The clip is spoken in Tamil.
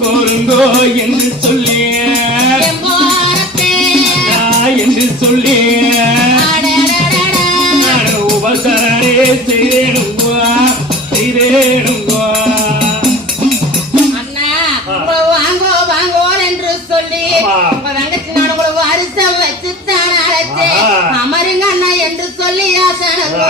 கொருங்கோ என்று சொல்லி. என்று சொல்லி. உபசரணே செய்தேனுங்கோ செய்தேனுங்கோ வாங்கோ வாங்கோ என்று சொல்லி தங்கச்சி நான் உங்களை வருஷம் வச்சுத்தான் அழைச்சேன். அமருங்க அண்ணா என்று சொல்லி ஆசானுங்க